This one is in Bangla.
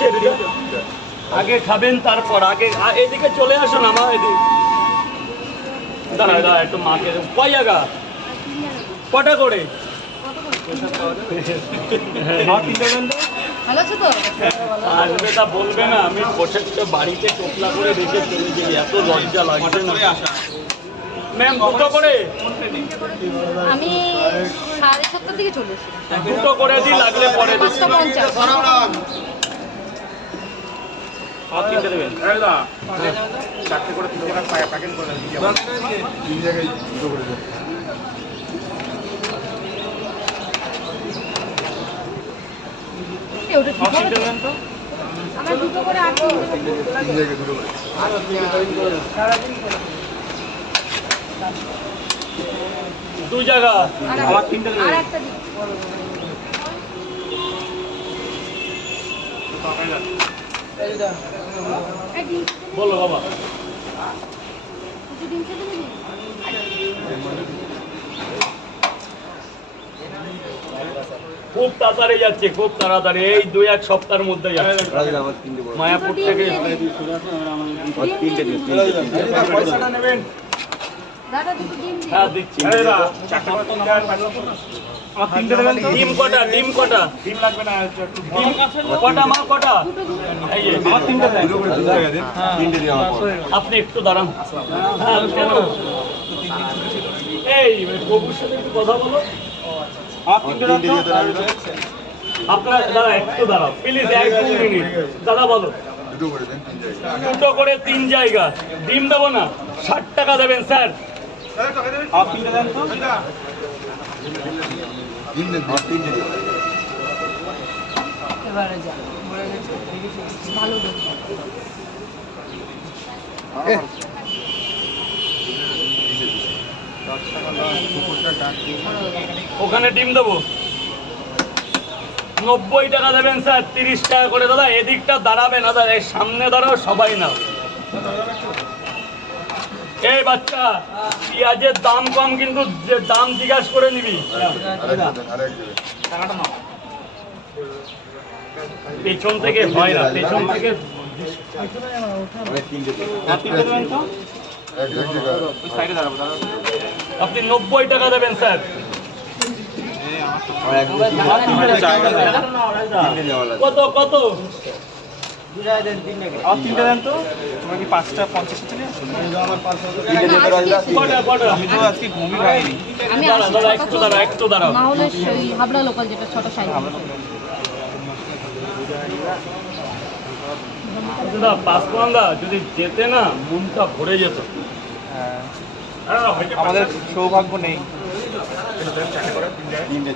কিসের আগে খাবেন তারপর আগে এদিকে চলে আসুন আমার এদিকে। দাঁড়া দাঁড়া একটু মাকে কয় জায়গা? কটা করে? আসবে তা বলবে না আমি বসে বাড়িতে টোপলা করে রেখে চলে যাই এত লজ্জা লাগছে না। ম্যাম দুটো করে? আমি সাড়ে সাতটার দিকে চলে এসেছি। দুটো করে দিই লাগলে পরে দিচ্ছি পাঁচটা পঞ্চাশ তিন জায়গায় দুটো করে দেন। এ, ওটা ঠিক হবে তো? আমার দুটো করে তিন জায়গায় দুটো করে। দু জায়গা। আর একটা দিন। এই ডিম বলো বাবা? খুব তাড়াতাড়ি যাচ্ছে খুব তাড়াতাড়ি। এই দুই এক সপ্তাহের মধ্যে যাচ্ছে। মায়াপুর থেকে ডিম ডিম। হ্যাঁ দিচ্ছি। ডিম কটা ডিম কটা? ডিম কটা মা কটা? এই যে, দুটো করে দুটো জায়গায় দেন। তিনটে দিয়ে আমার পর। আপনি একটু দাঁড়ান। হ্যাঁ, কেন? এই সাথে একটু কথা বলো। আপনারা দাদা একটু দাঁড়াও। প্লিজ এক দু মিনিট। দাদা বলো। দুটো করে তিন দুটো করে তিন জায়গা। ডিম দেবো না। ষাট টাকা দেবেন স্যার। ওখানে ডিম দেবো। নব্বই টাকা দেবেন স্যার, তিরিশ টাকা করে দাদা, এদিকটা দাঁড়াবে না, দাদা সামনে দাঁড়াও, সবাই নাও। এই বাচ্চা পেঁয়াজের দাম কম কিন্তু দাম জিজ্ঞাসা করে নিবি। পেছন থেকে হয় না পেছন থেকে আপনি নব্বই টাকা দেবেন স্যার। লাগবে কত? কত তিনটে দেন তো? তোমরা কি পাঁচটা পঞ্চাশ চলে আসো তিনটে দিয়ে দেওয়া লাগবে কটা কটা আমি তো আজকে ঘুমই পাইনি। আমি দাঁড়া আসছি দাঁড়া একটু দাঁড়া না হলে সেই হাবড়া লোকাল যেটা ছটা সাইজ দাদা পাঁচপান্দা যদি যেতে না মনটা ভরে যেত। হ্যাঁ। আমাদের সৌভাগ্য নেই। তিনটে